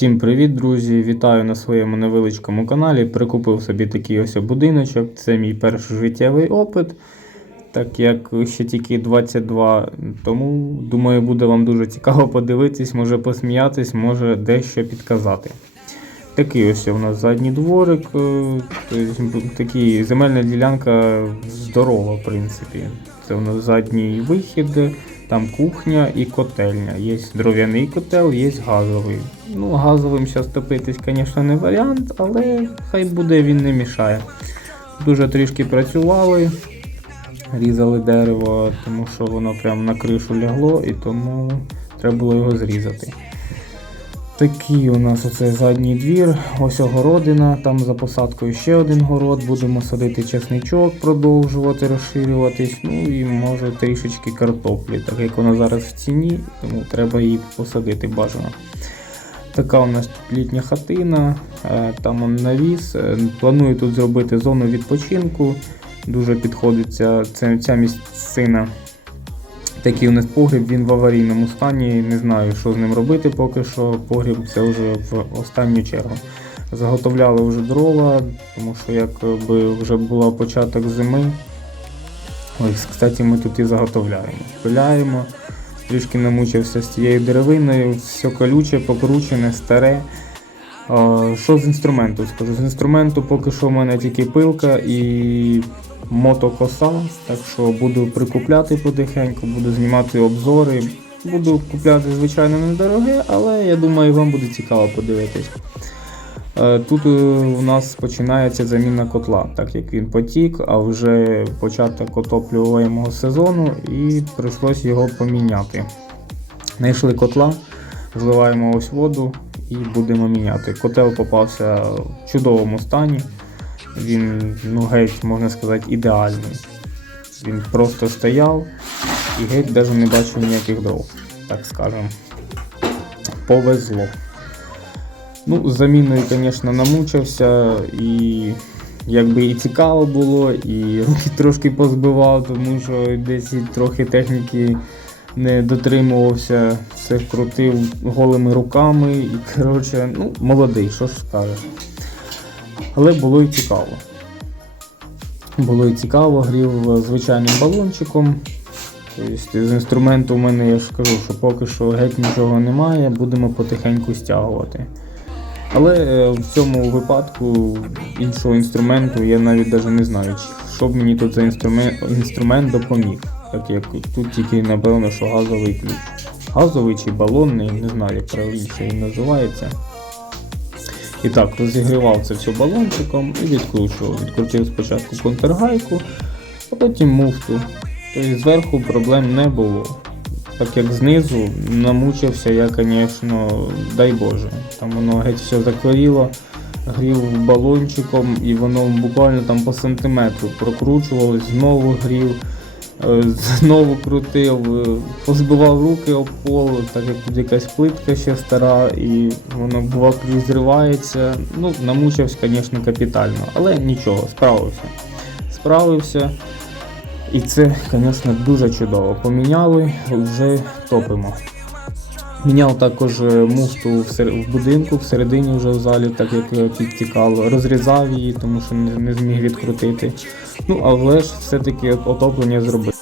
Всім привіт, друзі! Вітаю на своєму невеличкому каналі. Прикупив собі такий ось будиночок. Це мій перший життєвий опит. Так як ще тільки 22, тому думаю, буде вам дуже цікаво подивитись, може посміятись, може дещо підказати. Такий ось у нас задній дворик, е, такий земельна ділянка здорова, в принципі. Це у нас задній вихід, там кухня і котельня. Є дров'яний котел, є газовий. Ну, газовим зараз топитись, звісно, не варіант, але хай буде він не мішає. Дуже трішки працювали, різали дерево, тому що воно прямо на кришу лягло і тому треба було його зрізати. Такий у нас оце задній двір, ось огородина, там за посадкою ще один город, будемо садити чесничок, продовжувати розширюватись, ну і може трішечки картоплі, так як вона зараз в ціні, тому треба її посадити бажано. Така у нас літня хатина, е, там он навіс. Е, Планую тут зробити зону відпочинку. Дуже підходить ця, ця, ця місцина. Такий у нас погріб, він в аварійному стані. Не знаю, що з ним робити поки що. Погріб це вже в останню чергу. Заготовляли вже дрова, тому що якби вже була початок зими. Ось, кстати, ми тут і заготовляємо. Пиляємо. Трішки намучився з цією деревиною, все колюче, покручене, старе. Що з інструменту? Скажу, з інструменту поки що в мене тільки пилка і мотокоса, так що буду прикупляти потихеньку, буду знімати обзори. Буду купляти, звичайно, недороге, але я думаю, вам буде цікаво подивитись. Е, Тут е, у нас починається заміна котла, так як він потік, а вже початок отоплюваємого сезону і прийшлось його поміняти. Знайшли котла, зливаємо ось воду і будемо міняти. Котел попався в чудовому стані. Він, ну, геть, можна сказати, ідеальний. Він просто стояв і геть навіть не бачив ніяких дров, так скажемо. Повезло. Ну, з заміною, звісно, намучився і якби і цікаво було, і трошки позбивав, тому що десь трохи техніки не дотримувався, все крутив голими руками і коротше, ну, молодий, що ж скажеш. Але було і цікаво. Було і цікаво, грів звичайним балончиком. Тобто з інструменту у мене я ж кажу, що поки що геть нічого немає, будемо потихеньку стягувати. Але е, в цьому випадку іншого інструменту я навіть навіть не знаю, що б мені тут за інструмент, інструмент допоміг. Так як тут тільки напевно, що газовий ключ. Газовий чи балонний, не знаю, як правильніше він називається. І так, розігрівав це все балончиком і відкручував. Відкрутив спочатку контргайку, а потім муфту. Тобто зверху проблем не було. Так як знизу намучився я, звісно, дай Боже. Там воно геть все закоріло, грів балончиком і воно буквально там по сантиметру прокручувалось, знову грів, знову крутив, е, позбивав руки об пол, так як тут якась плитка ще стара, і воно бува зривається. Ну, намучився, звісно, капітально, але нічого, справився. Справився. І це, звісно, дуже чудово. Поміняли, вже топимо. Міняв також е, муфту в, будинку, всередині вже в залі, так як е, підтікало. Розрізав її, тому що не зміг відкрутити. Ну, але ж все-таки отоплення зробив.